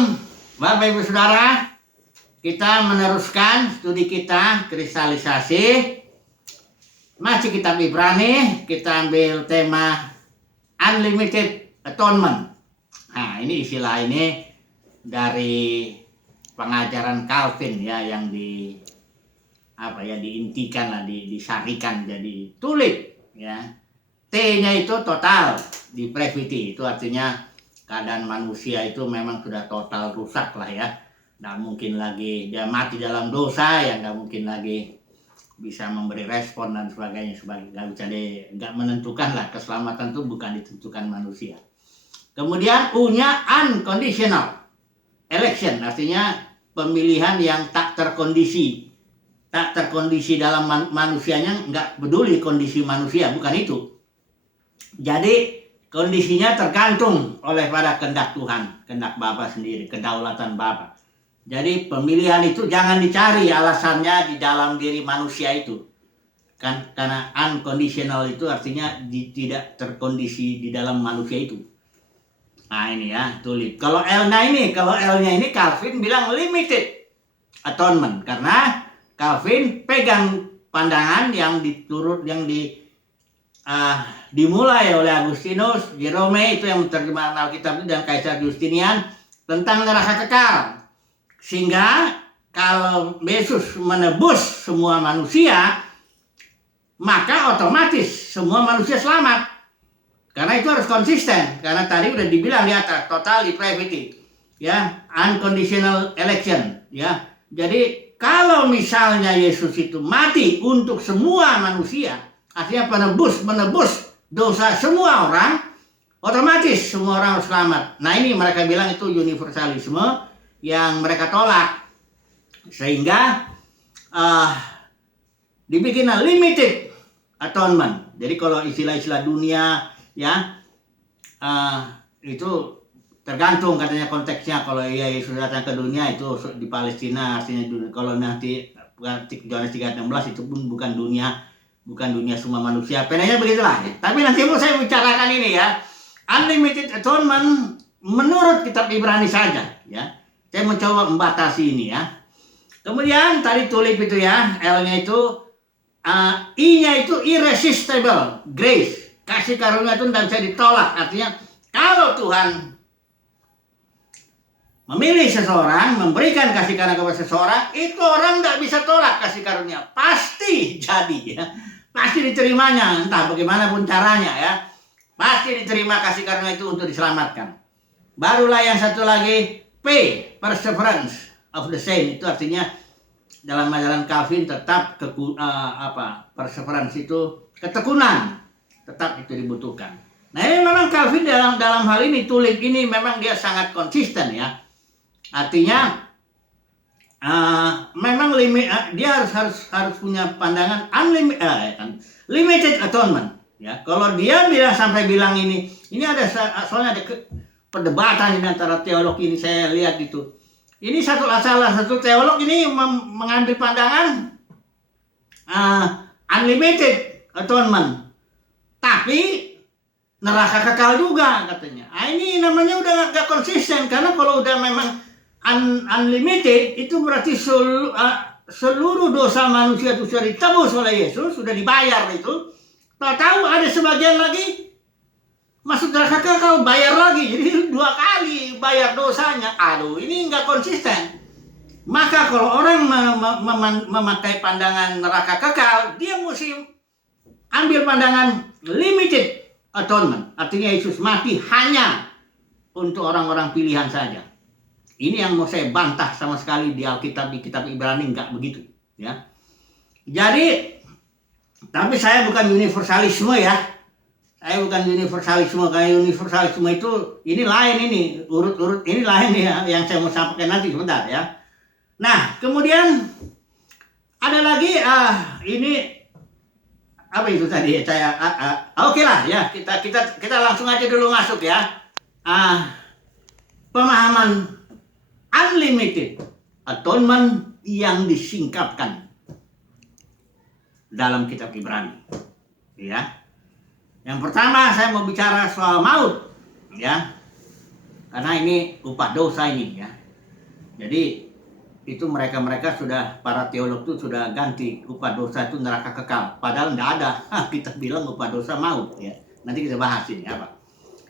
Shalom, Bapak Ibu Saudara. Kita meneruskan studi kita kristalisasi. Masih kitab Ibrani, kita ambil tema Unlimited Atonement. Nah, ini istilah ini dari pengajaran Calvin ya, yang diintikan lah, disarikan jadi tulip ya. T-nya itu total depravity, itu artinya keadaan manusia itu memang sudah total rusak lah ya. Nggak mungkin lagi dia mati dalam dosa ya, nggak mungkin lagi bisa memberi respon dan sebagainya. Nggak menentukan lah, keselamatan itu bukan ditentukan manusia. Kemudian U-nya unconditional election, artinya pemilihan yang tak terkondisi. Tak terkondisi dalam manusianya, nggak peduli kondisi manusia, bukan itu. Jadi kondisinya tergantung oleh pada kehendak Tuhan, kehendak Bapa sendiri, kedaulatan Bapa. Jadi pemilihan itu jangan dicari alasannya di dalam diri manusia itu. Kan, karena unconditional itu artinya tidak terkondisi di dalam manusia itu. Nah ini ya, tulip. Kalau L-nya ini Calvin bilang limited atonement, karena Calvin pegang pandangan yang dimulai oleh Agustinus, Jerome itu yang menerjemahkan Alkitab, dan Kaisar Justinian tentang neraka kekal. Sehingga kalau Yesus menebus semua manusia, maka otomatis semua manusia selamat. Karena itu harus konsisten, karena tadi udah dibilang di atas, total depravity ya, unconditional election ya. Jadi kalau misalnya Yesus itu mati untuk semua manusia, artinya menebus dosa semua orang, otomatis semua orang selamat. Nah ini mereka bilang itu universalisme yang mereka tolak, sehingga dibikin limited atonement. Jadi kalau istilah-istilah dunia ya, itu tergantung katanya konteksnya. Kalau Yesus datang ke dunia itu di Palestina, artinya dunia. Kalau nanti Yohanes 3:16 itu pun bukan dunia semua manusia. Penanya begitulah. Tapi nanti mau saya bicarakan ini ya, unlimited atonement menurut kitab Ibrani saja ya. Saya mencoba membatasi ini ya. Kemudian tadi tulip itu ya, L-nya itu, I-nya itu irresistible grace, kasih karunia itu tidak bisa ditolak. Artinya kalau Tuhan memilih seseorang, memberikan kasih karunia kepada seseorang, itu orang tidak bisa tolak kasih karunia, pasti jadi ya. Pasti diterimanya, entah bagaimanapun caranya ya. Pasti diterima kasih karunia itu untuk diselamatkan. Barulah yang satu lagi, P, perseverance of the saint. Itu artinya dalam ajaran Calvin tetap perseverance itu ketekunan, tetap itu dibutuhkan. Nah ini memang Calvin dalam hal ini, tulip ini memang dia sangat konsisten ya. Artinya memang dia harus punya pandangan limited atonement ya. Kalau dia sampai bilang ini ada soalnya ada perdebatan ini antara teolog ini, saya lihat itu. Ini salah satu teolog ini mengambil pandangan unlimited atonement, tapi neraka kekal juga katanya. Ini namanya udah gak konsisten, karena kalau udah memang unlimited itu berarti seluruh dosa manusia itu sudah ditebus oleh Yesus, sudah dibayar itu. Tahu ada sebagian lagi masuk neraka kekal, bayar lagi, jadi 2 kali bayar dosanya. Aduh, ini nggak konsisten. Maka kalau orang memakai pandangan neraka kekal, dia mesti ambil pandangan limited atonement, artinya Yesus mati hanya untuk orang-orang pilihan saja. Ini yang mau saya bantah sama sekali di Alkitab, di kitab Ibrani nggak begitu ya. Jadi, tapi saya bukan universalisme ya. Saya bukan universalisme, karena universalisme itu ini lain, ini urut-urut ini lain ya, yang saya mau sampaikan nanti sebentar ya. Nah, kemudian ada lagi ini apa itu tadi saya oke lah ya, kita langsung aja dulu masuk ya. Pemahaman unlimited atonement yang disingkapkan dalam kitab Ibrani ya. Yang pertama saya mau bicara soal maut ya, karena ini upah dosa ini ya. Jadi itu mereka sudah, para teolog itu sudah ganti upah dosa itu neraka kekal. Padahal tidak ada. Kita bilang upah dosa maut ya. Nanti kita bahas ini apa.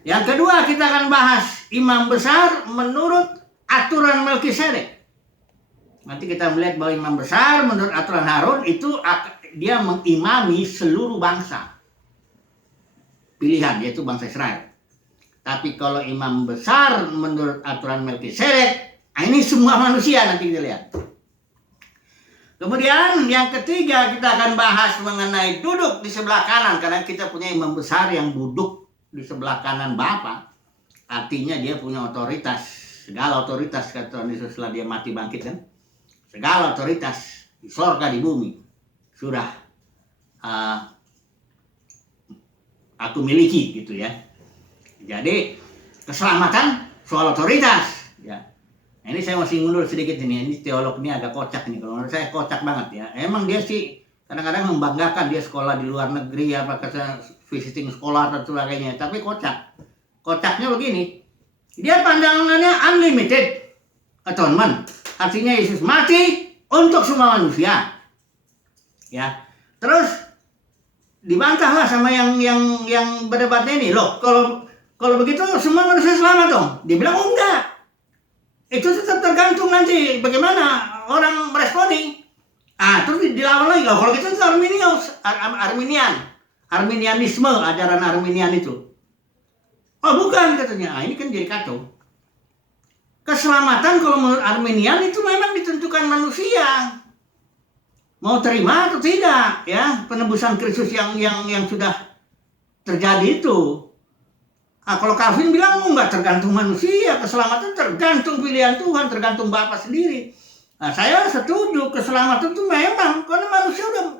Yang kedua kita akan bahas imam besar menurut aturan Melkisedek. Nanti kita melihat bahwa imam besar menurut aturan Harun itu dia mengimami seluruh bangsa pilihan, yaitu bangsa Israel. Tapi kalau imam besar menurut aturan Melkisedek, ini semua manusia, nanti kita lihat. Kemudian yang ketiga kita akan bahas mengenai duduk di sebelah kanan, karena kita punya imam besar yang duduk di sebelah kanan Bapa. Artinya dia punya otoritas, segala otoritas kata Tuhan Yesus setelah dia mati bangkit kan. Segala otoritas di surga di bumi sudah aku miliki gitu ya. Jadi keselamatan soal otoritas ya. Nah, ini saya masih mundur sedikit ini teolog ini agak kocak nih, kalau menurut saya kocak banget ya. Emang dia sih kadang-kadang membanggakan dia sekolah di luar negeri apa kata visiting sekolah dan sebagainya, tapi kocaknya begini, dia pandangannya unlimited atonement, artinya Yesus mati untuk semua manusia ya. Terus dibantahlah sama yang berdebatnya ini, loh kalau begitu semua manusia selamat dong. Dia bilang oh enggak, itu tetap tergantung nanti bagaimana orang meresponi. Terus dilawan lagi, kalau gitu itu Arminianisme, ajaran Arminian itu. Oh bukan katanya, ini kan jadi kacau. Keselamatan kalau menurut Arminian itu memang ditentukan manusia mau terima atau tidak ya, penebusan Kristus yang sudah terjadi itu. Kalau Calvin bilang enggak, tergantung manusia, keselamatan tergantung pilihan Tuhan, tergantung Bapa sendiri. Saya setuju keselamatan itu memang karena manusia udah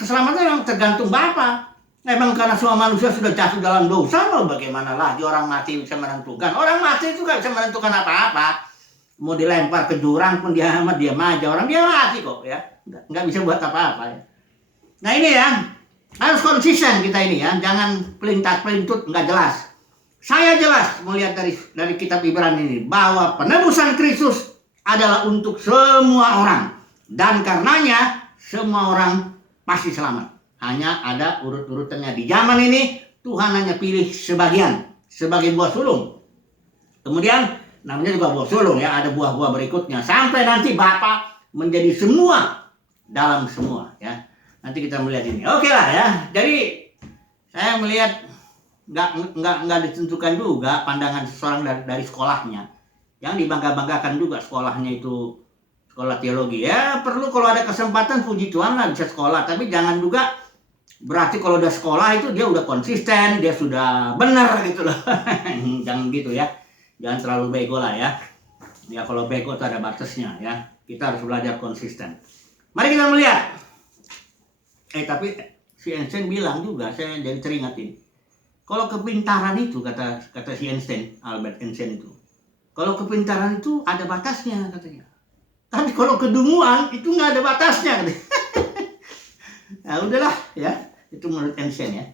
keselamatan yang tergantung Bapa. Memang karena semua manusia sudah jatuh dalam dosa, loh bagaimana lagi orang mati bisa menentukan. Orang mati itu gak bisa menentukan apa-apa. Mau dilempar ke jurang pun dia diam aja, orang dia mati kok ya. Nggak bisa buat apa-apa ya. Nah ini ya, harus konsisten kita ini ya, jangan pelintas-pelintut nggak jelas. Saya jelas melihat dari kitab Ibrani ini bahwa penebusan Kristus adalah untuk semua orang, dan karenanya semua orang pasti selamat. Hanya ada urut-urutannya. Di zaman ini Tuhan hanya pilih sebagian sebagai buah sulung. Kemudian namanya juga buah sulung ya, ada buah-buah berikutnya sampai nanti Bapa menjadi semua dalam semua ya. Nanti kita melihat ini. Oke lah ya. Jadi saya melihat nggak ditentukan juga pandangan seseorang dari sekolahnya. Yang dibangga-banggakan juga sekolahnya itu sekolah teologi ya. Perlu kalau ada kesempatan puji Tuhan lah bisa sekolah, tapi jangan juga berarti kalau udah sekolah itu dia udah konsisten, dia sudah benar gitu loh. Jangan gitu ya. Jangan terlalu bego lah ya. Ya kalau bego itu ada batasnya ya. Kita harus belajar konsisten. Mari kita melihat. Tapi si Einstein bilang juga, saya jadi teringat ini. Kalau kepintaran itu kata si Einstein, Albert Einstein itu. Kalau kepintaran itu ada batasnya katanya. Tapi kalau kedunguan itu nggak ada batasnya katanya. Nah udahlah ya, itu menurut Einstein ya.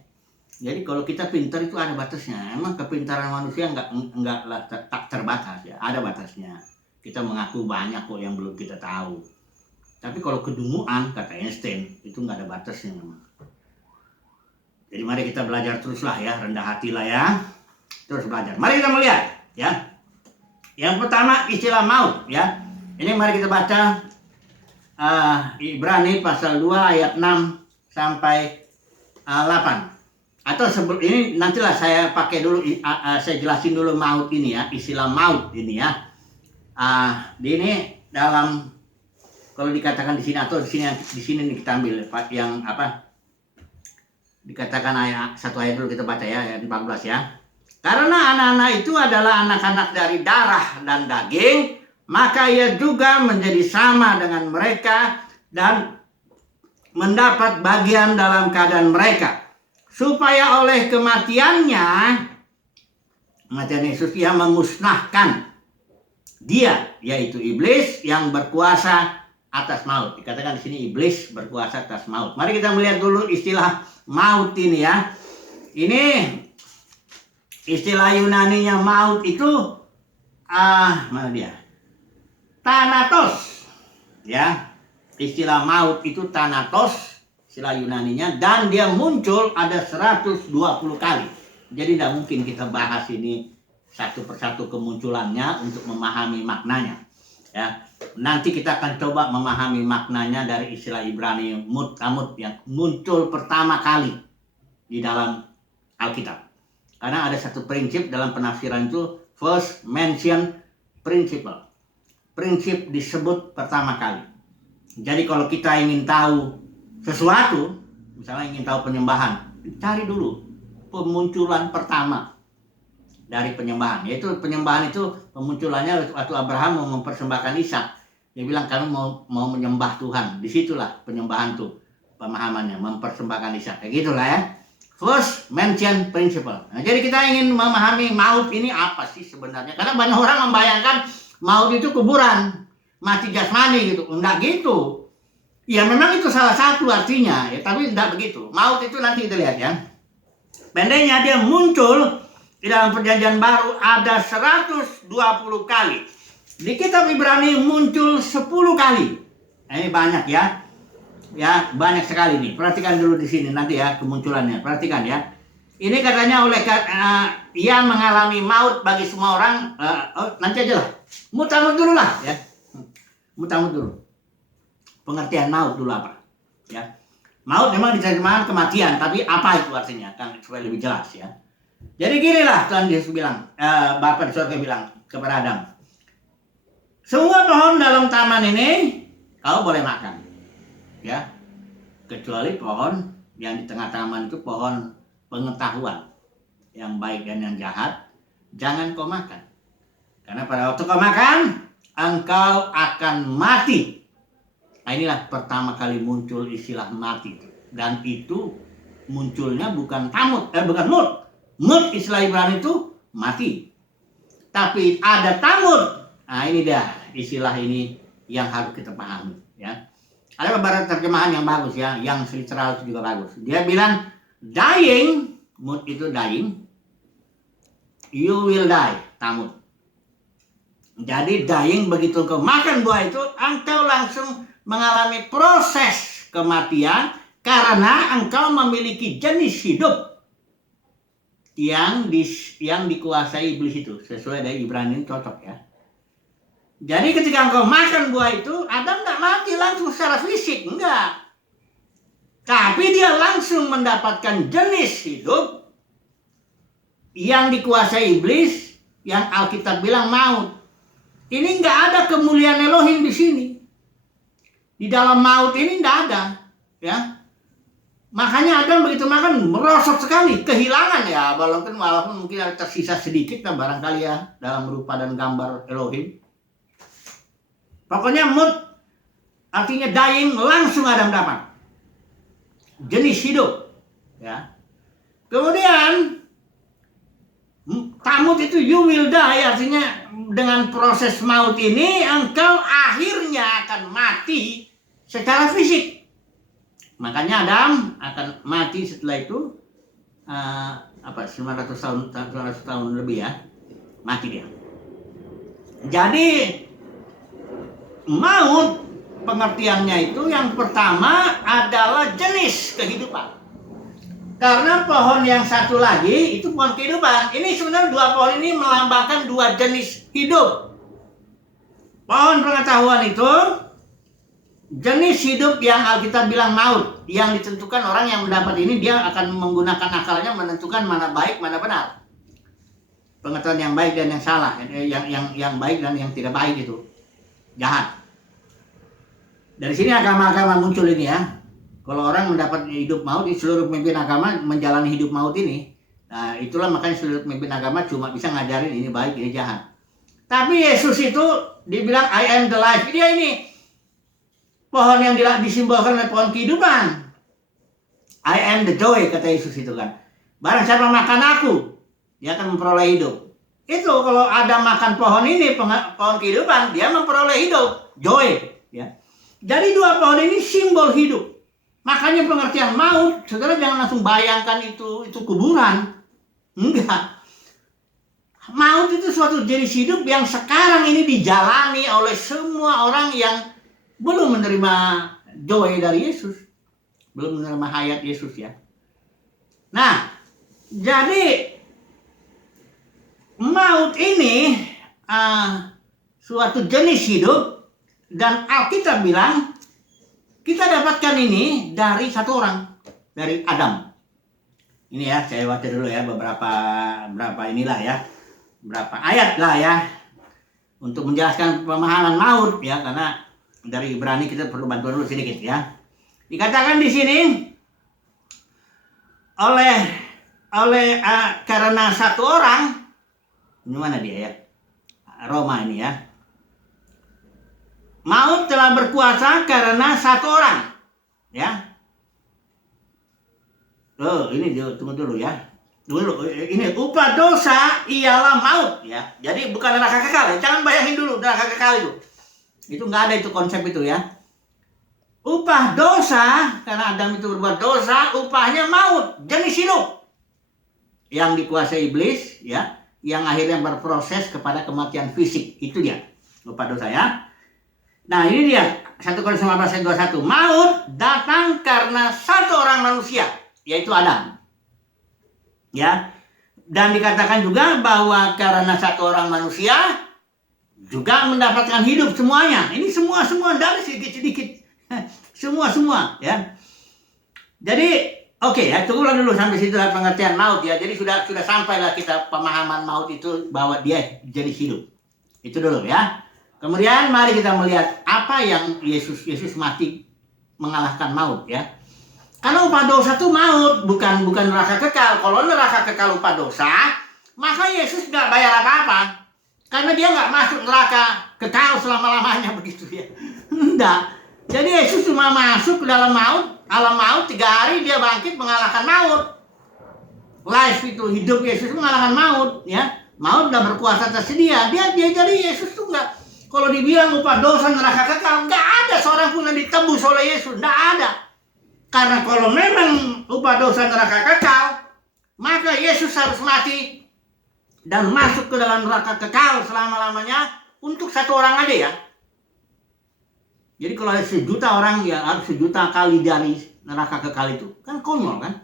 Jadi kalau kita pintar itu ada batasnya. Emang kepintaran manusia enggak tak terbatas ya, ada batasnya. Kita mengaku banyak kok yang belum kita tahu. Tapi kalau kedunguan kata Einstein itu nggak ada batasnya memang. Jadi mari kita belajar teruslah ya, rendah hatilah ya, terus belajar. Mari kita melihat ya. Yang pertama istilah maut ya. Ini mari kita baca Ibrani pasal 2 ayat 6 sampai 8. Atau sebelum ini nantilah saya pakai dulu, saya jelasin dulu maut ini ya, istilah maut ini ya. Ini dalam kalau dikatakan di sini atau di sini kita ambil yang apa? Dikatakan satu ayat dulu kita baca ya, ayat 14 ya. Karena anak-anak itu adalah anak-anak dari darah dan daging, maka ia juga menjadi sama dengan mereka dan mendapat bagian dalam keadaan mereka, supaya oleh kematiannya, kematian Yesus, ia memusnahkan dia, yaitu iblis yang berkuasa atas maut. Dikatakan di sini iblis berkuasa atas maut. Mari kita melihat dulu istilah maut ini ya. Ini istilah Yunaninya maut itu mana dia? Thanatos. Ya, istilah maut itu Thanatos, istilah Yunaninya, dan dia muncul ada 120 kali. Jadi tidak mungkin kita bahas ini satu persatu kemunculannya untuk memahami maknanya. Ya, nanti kita akan coba memahami maknanya dari istilah Ibrani mutamut yang muncul pertama kali di dalam Alkitab. Karena ada satu prinsip dalam penafsiran itu, first mention principle. Prinsip disebut pertama kali. Jadi kalau kita ingin tahu sesuatu, misalnya ingin tahu penyembahan, cari dulu pemunculan pertama dari penyembahan. Yaitu penyembahan itu pemunculannya waktu Abraham mau mempersembahkan Ishak. Dia bilang kami mau menyembah Tuhan. Disitulah penyembahan tuh pemahamannya, mempersembahkan Ishak. Kayak gitulah ya. First mention principle. Nah, jadi kita ingin memahami maut ini apa sih sebenarnya? Karena banyak orang membayangkan maut itu kuburan, mati jasmani gitu. Enggak gitu. Ya memang itu salah satu artinya, ya, tapi enggak begitu. Maut itu nanti kita lihat ya. Pendeknya dia muncul di dalam perjanjian baru ada 120 kali. Di kitab Ibrani muncul 10 kali. Nah, ini banyak ya. Ya, banyak sekali nih. Perhatikan dulu di sini nanti ya kemunculannya. Perhatikan ya. Ini katanya oleh yang mengalami maut bagi semua orang. Nanti aja lah. Mutamut dulu lah ya. Mutamut dulu. Pengertian maut dulu apa? Ya. Maut memang diterjemahkan kematian, tapi apa itu artinya? Kan supaya lebih jelas ya. Jadi ginilah Tuhan Yesus bilang, Bapa di surga bilang kepada Adam, semua pohon dalam taman ini kau boleh makan. Ya, kecuali pohon yang di tengah taman itu pohon pengetahuan yang baik dan yang jahat, jangan kau makan. Karena pada waktu kau makan, engkau akan mati. Nah, inilah pertama kali muncul istilah mati. Dan itu munculnya bukan bukan mut. Mut istilah Ibrani itu mati. Tapi ada tamut. Nah, ini dah istilah ini yang harus kita pahami. Ya. Ada beberapa terjemahan yang bagus ya, yang literal itu juga bagus. Dia bilang dying, mut itu dying, you will die, tamut. Jadi dying begitu kau makan buah itu, engkau langsung mengalami proses kematian karena engkau memiliki jenis hidup yang dikuasai iblis itu. Sesuai dari Ibrani cocok ya. Jadi ketika engkau makan buah itu, Adam tidak mati langsung secara fisik, enggak. Tapi dia langsung mendapatkan jenis hidup yang dikuasai iblis, yang Alkitab bilang maut. Ini enggak ada kemuliaan Elohim di sini. Di dalam maut ini enggak ada, ya. Makanya Adam begitu makan merosot sekali, kehilangan ya, walaupun mungkin ada tersisa sedikit lah barangkali ya dalam rupa dan gambar Elohim. Pokoknya mut artinya dying, langsung Adam dapat jenis hidup ya. Kemudian tamut itu you will die, artinya dengan proses maut ini engkau akhirnya akan mati secara fisik. Makanya Adam akan mati setelah itu 900 tahun lebih ya, mati dia. Jadi maut pengertiannya itu yang pertama adalah jenis kehidupan. Karena pohon yang satu lagi itu pohon kehidupan. Ini sebenarnya dua pohon ini melambangkan dua jenis hidup. Pohon pengetahuan itu jenis hidup yang Alkitab bilang maut, yang ditentukan orang yang mendapat ini dia akan menggunakan akalnya menentukan mana baik mana benar. Pengetahuan yang baik dan yang salah, yang baik dan yang tidak baik itu jahat. Dari sini agama-agama muncul ini ya. Kalau orang mendapat hidup maut, seluruh pemimpin agama menjalani hidup maut ini. Nah, itulah makanya seluruh pemimpin agama cuma bisa ngajarin ini baik, ini jahat. Tapi Yesus itu dibilang I am the life. Dia ini pohon yang disimbolkan oleh pohon kehidupan. I am the joy, kata Yesus itu kan. Barang siapa makan aku, dia akan memperoleh hidup. Itu kalau ada makan pohon ini, pohon kehidupan, dia memperoleh hidup, joy. Ya. Jadi dua pohon ini simbol hidup. Makanya pengertian maut, saudara jangan langsung bayangkan itu kuburan. Enggak. Maut itu suatu jenis hidup yang sekarang ini dijalani oleh semua orang yang belum menerima joy dari Yesus, belum menerima hayat Yesus ya. Nah, jadi maut ini suatu jenis hidup, dan Alkitab bilang kita dapatkan ini dari satu orang, dari Adam. Ini ya, saya baca dulu ya berapa inilah ya, berapa ayat lah ya, untuk menjelaskan pemahaman maut ya, karena dari Ibrani kita perlu bantuan dulu sedikit ya. Dikatakan di sini karena satu orang, ini mana dia ya? Roma ini ya. Maut telah berkuasa karena satu orang, ya. Ini tunggu dulu ya. Dulu ini upah dosa ialah maut ya. Jadi bukan neraka kekal ya. Jangan bayangin dulu neraka kekal itu. Itu nggak ada itu konsep itu ya. Upah dosa, karena Adam itu berbuat dosa, upahnya maut, jenis hidup yang dikuasai iblis ya, yang akhirnya berproses kepada kematian fisik. Itu dia upah dosa ya. Nah ini dia 1 Korintus 15 ayat 21. Maut datang karena satu orang manusia, yaitu Adam. Ya. Dan dikatakan juga bahwa karena satu orang manusia juga mendapatkan hidup semuanya. Ini semua dari sedikit-sedikit. Semua ya. Jadi oke ya, tunggu dulu sampai situ pengertian maut ya. Jadi sudah sampailah kita pemahaman maut itu bahwa dia jadi hidup. Itu dulu ya. Kemudian mari kita melihat apa yang Yesus mati mengalahkan maut ya. Karena upah dosa itu maut, bukan neraka kekal. Kalau neraka kekal upah dosa, maka Yesus nggak bayar apa-apa. Karena dia nggak masuk neraka kekal selama-lamanya begitu ya. Enggak. Jadi Yesus cuma masuk ke dalam alam maut 3 hari, dia bangkit mengalahkan maut. Life itu, hidup Yesus mengalahkan maut ya. Maut udah berkuasa tersedia. Dia jadi Yesus tuh nggak. Kalau dibilang upah dosa neraka kekal, nggak ada seorang pun yang ditebus oleh Yesus, nggak ada. Karena kalau memang upah dosa neraka kekal, maka Yesus harus mati dan masuk ke dalam neraka kekal selama-lamanya untuk satu orang aja ya. Jadi kalau ada 1 juta orang ya harus 1 juta kali dari neraka kekal itu. Kan konyol kan?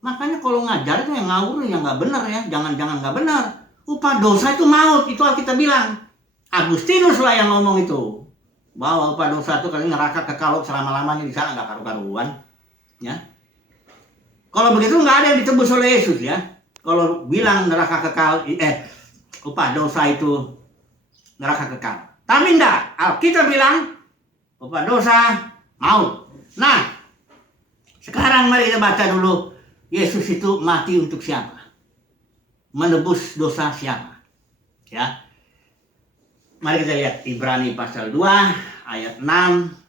Makanya kalau ngajar itu yang ngawur, yang nggak benar ya. Jangan nggak benar. Upah dosa itu maut, itu Alkitab bilang. Agustinus lah yang ngomong itu. Bahwa upah dosa itu kali neraka kekal selama-lamanya di sana, nggak karu-karuan. Ya. Kalau begitu nggak ada yang ditebus oleh Yesus ya. Kalau bilang neraka kekal, upah dosa itu neraka kekal. Tapi enggak, Alkitab bilang upah dosa maut. Nah, sekarang mari kita baca dulu Yesus itu mati untuk siapa? Menebus dosa siapa? Ya. Mari kita lihat Ibrani pasal 2 ayat 6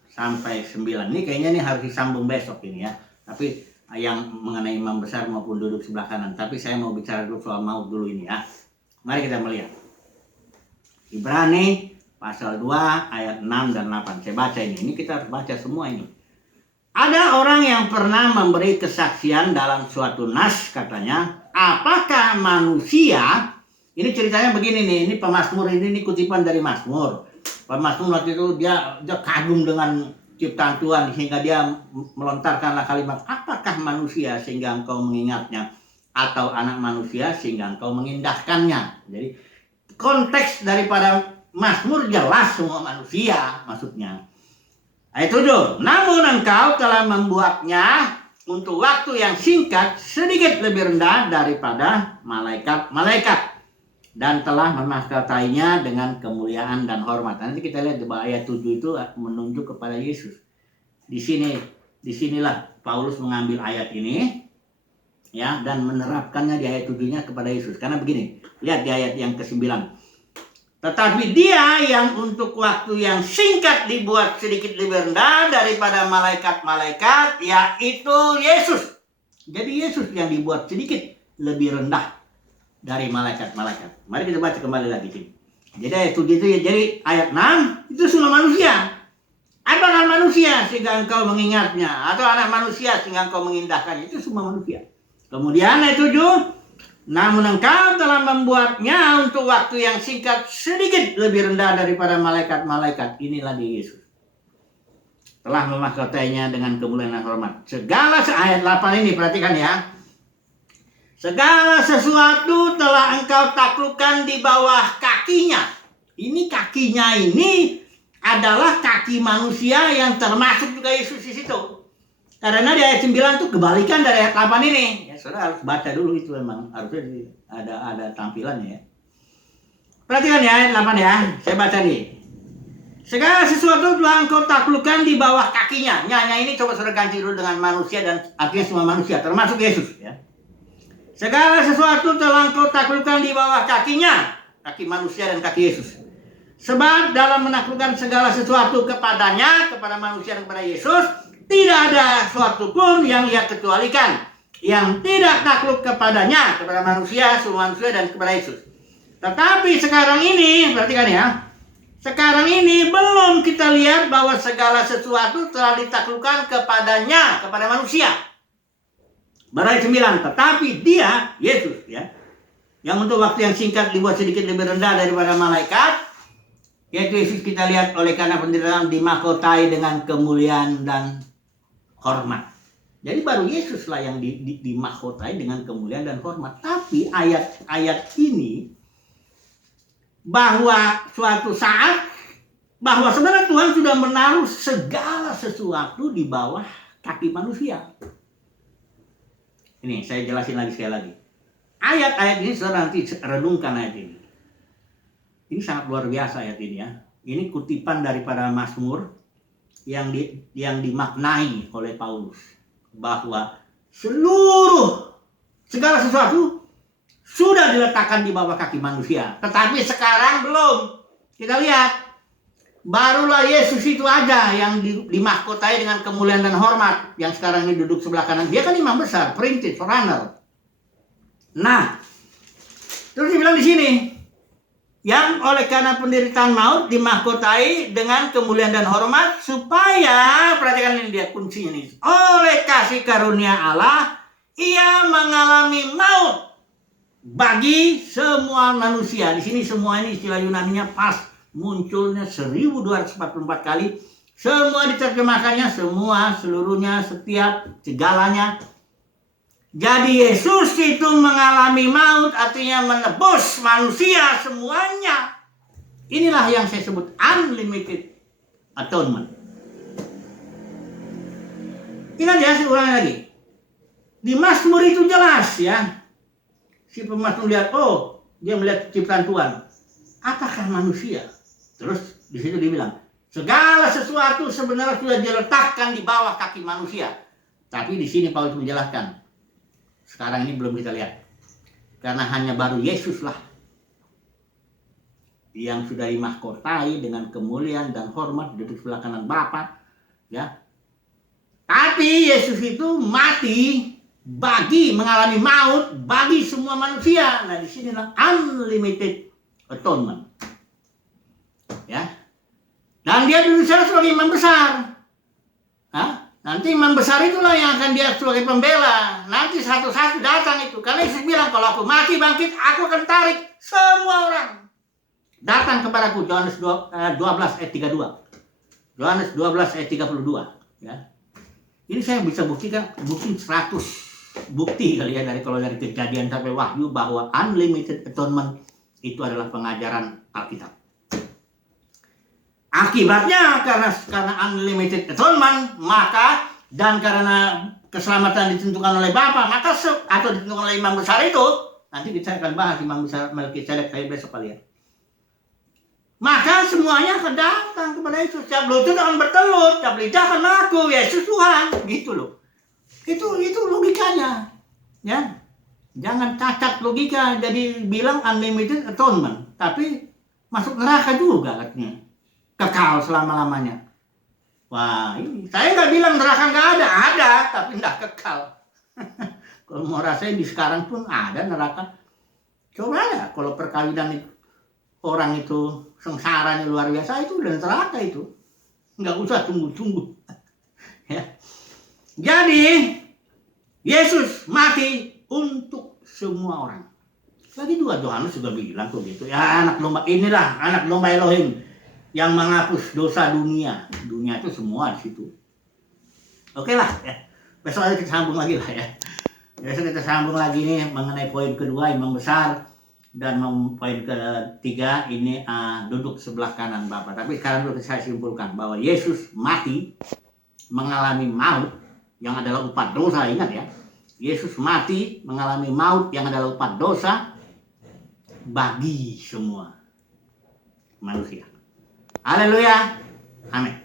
sampai 9. Ini kayaknya harus disambung besok ini ya. Tapi yang mengenai imam besar maupun duduk sebelah kanan. Tapi saya mau bicara dulu soal maut dulu ini ya. Mari kita melihat. Ibrani pasal 2 ayat 6 dan 8. Saya baca ini. Ini kita harus baca semua ini. Ada orang yang pernah memberi kesaksian dalam suatu nas katanya. Apakah manusia... Ini ceritanya begini nih. Ini pemazmur ini kutipan dari Mazmur. Pemazmur waktu itu dia kagum dengan ciptaan Tuhan. Sehingga dia melontarkanlah kalimat. Apakah manusia sehingga engkau mengingatnya? Atau anak manusia sehingga engkau mengindahkannya? Jadi konteks daripada Mazmur jelas semua manusia maksudnya. Ayat 7. Namun engkau telah membuatnya untuk waktu yang singkat sedikit lebih rendah daripada malaikat-malaikat dan telah memahkotainya dengan kemuliaan dan hormat. Nanti kita lihat di ayat 7 itu menunjuk kepada Yesus. Disinilah Paulus mengambil ayat ini ya dan menerapkannya di ayat 7-nya kepada Yesus. Karena begini, lihat di ayat yang ke-9. Tetapi dia yang untuk waktu yang singkat dibuat sedikit lebih rendah daripada malaikat-malaikat, yaitu Yesus. Jadi Yesus yang dibuat sedikit lebih rendah dari malaikat-malaikat. Mari kita baca kembali lagi sini. Jadi ayat 7 itu ya, jadi ayat 6 itu semua manusia. Apakah manusia sehingga engkau mengingatnya? Atau anak manusia sehingga engkau mengindahkannya? Itu semua manusia. Kemudian ayat 7. Namun engkau telah membuatnya untuk waktu yang singkat sedikit lebih rendah daripada malaikat-malaikat. Inilah di Yesus. Telah memahkotainya dengan kemuliaan dan hormat. Segala ayat 8 ini perhatikan ya. Segala sesuatu telah engkau taklukkan di bawah kakinya. Ini kakinya ini adalah kaki manusia yang termasuk juga Yesus di situ. Karena di ayat 9 itu kebalikan dari ayat 8 ini. Ya, saudara harus baca dulu itu memang. Harusnya ada tampilannya ya. Perhatikan ya ayat 8 ya. Saya baca nih. Segala sesuatu telah engkau taklukkan di bawah kakinya. Nyanya ini coba saudara ganti dulu dengan manusia dan artinya semua manusia. Termasuk Yesus ya. Segala sesuatu telah engkau taklukkan di bawah kakinya. Kaki manusia dan kaki Yesus. Sebab dalam menaklukkan segala sesuatu kepadanya, kepada manusia dan kepada Yesus, tidak ada sesuatu pun yang ia kecualikan. Yang tidak takluk kepadanya, kepada manusia, semua manusia dan kepada Yesus. Tetapi sekarang ini, perhatikan ya. Sekarang ini belum kita lihat bahwa segala sesuatu telah ditaklukkan kepadanya, kepada manusia. Ayat 9, tetapi dia, Yesus ya, yang untuk waktu yang singkat dibuat sedikit lebih rendah daripada malaikat, yaitu Yesus kita lihat oleh karena penderitaan dimahkotai dengan kemuliaan dan hormat. Jadi baru Yesuslah yang dimahkotai dengan kemuliaan dan hormat. Tapi ayat-ayat ini bahwa suatu saat bahwa sebenarnya Tuhan sudah menaruh segala sesuatu di bawah kaki manusia. Ini saya jelasin lagi sekali lagi. Ayat-ayat ini saudara nanti renungkan ayat ini. Ini sangat luar biasa ayat ini ya. Ini kutipan daripada Mazmur yang dimaknai oleh Paulus bahwa segala sesuatu sudah diletakkan di bawah kaki manusia. Tetapi sekarang belum. Kita lihat. Barulah Yesus itu aja yang dimahkotai dengan kemuliaan dan hormat. Yang sekarang ini duduk sebelah kanan. Dia kan imam besar, perintis, forerunner. Nah, terus dibilang di sini, yang oleh karena penderitaan maut dimahkotai dengan kemuliaan dan hormat supaya, perhatikan ini dia kuncinya nih, oleh kasih karunia Allah ia mengalami maut bagi semua manusia. Di sini semua ini istilah Yunaninya pas. Munculnya 1244 kali. Semua diterjemahkannya, semua, seluruhnya, setiap, segalanya. Jadi Yesus itu mengalami maut, artinya menebus manusia semuanya. Inilah yang saya sebut unlimited atonement. Ingat ya, saya ulangi lagi. Di Mazmur itu jelas ya. Si pemazmur lihat, dia melihat ciptaan Tuhan. Apakah manusia? Terus di situ dibilang, segala sesuatu sebenarnya sudah diletakkan di bawah kaki manusia. Tapi di sini Paulus menjelaskan, sekarang ini belum kita lihat. Karena hanya baru Yesuslah yang sudah dimahkotai dengan kemuliaan dan hormat duduk sebelah kanan Bapa, ya. Tapi Yesus itu mati mengalami maut bagi semua manusia. Nah, di sinilah unlimited atonement. Ya. Dan dia duduk sana sebagai imam besar. Nanti imam besar itulah yang akan dia sebagai pembela. Nanti satu-satu datang itu. Karena Yesus bilang, kalau aku mati bangkit, aku akan tarik semua orang datang kepadaku. Yohanes 12 ayat 32. Yohanes 12 ayat 32. Ya. Ini saya bisa buktikan 100 bukti kali ya kalau dari Kejadian sampai Wahyu bahwa unlimited atonement itu adalah pengajaran Alkitab. Akibatnya karena unlimited atonement, maka dan karena keselamatan ditentukan oleh Bapa, maka atau ditentukan oleh imam besar itu, nanti kita akan bahas imam besar Melkisedek saya besok kali ya. Maka semuanya akan datang kepada Yesus. Setiap lutut akan bertelut, setiap lidah akan mengaku Yesus Tuhan, gitu loh. Itu logikanya, ya. Jangan cacat logika jadi bilang unlimited atonement, tapi masuk neraka juga katanya. Kekal selama-lamanya. Wah, ini saya nggak bilang neraka nggak ada, tapi nggak kekal. Kalau mau rasain di sekarang pun ada neraka. Coba ya, kalau perkawinan orang itu sengsaranya luar biasa, itu udah neraka itu. Nggak usah tunggu-tunggu. Ya. Jadi Yesus mati untuk semua orang. Lagi 2 Yohanes juga bilang tuh gitu. Ya anak domba, inilah anak domba Elohim yang menghapus dosa dunia. Dunia itu semua di situ. Oke lah ya. Besok aja kita sambung lagi lah ya. Besok kita sambung lagi nih mengenai poin kedua, imam besar. Dan poin ketiga ini duduk sebelah kanan Bapa. Tapi sekarang dulu saya simpulkan bahwa Yesus mati, mengalami maut yang adalah upah dosa. Ingat ya, Yesus mati mengalami maut yang adalah upah dosa bagi semua manusia. Haleluya, amin.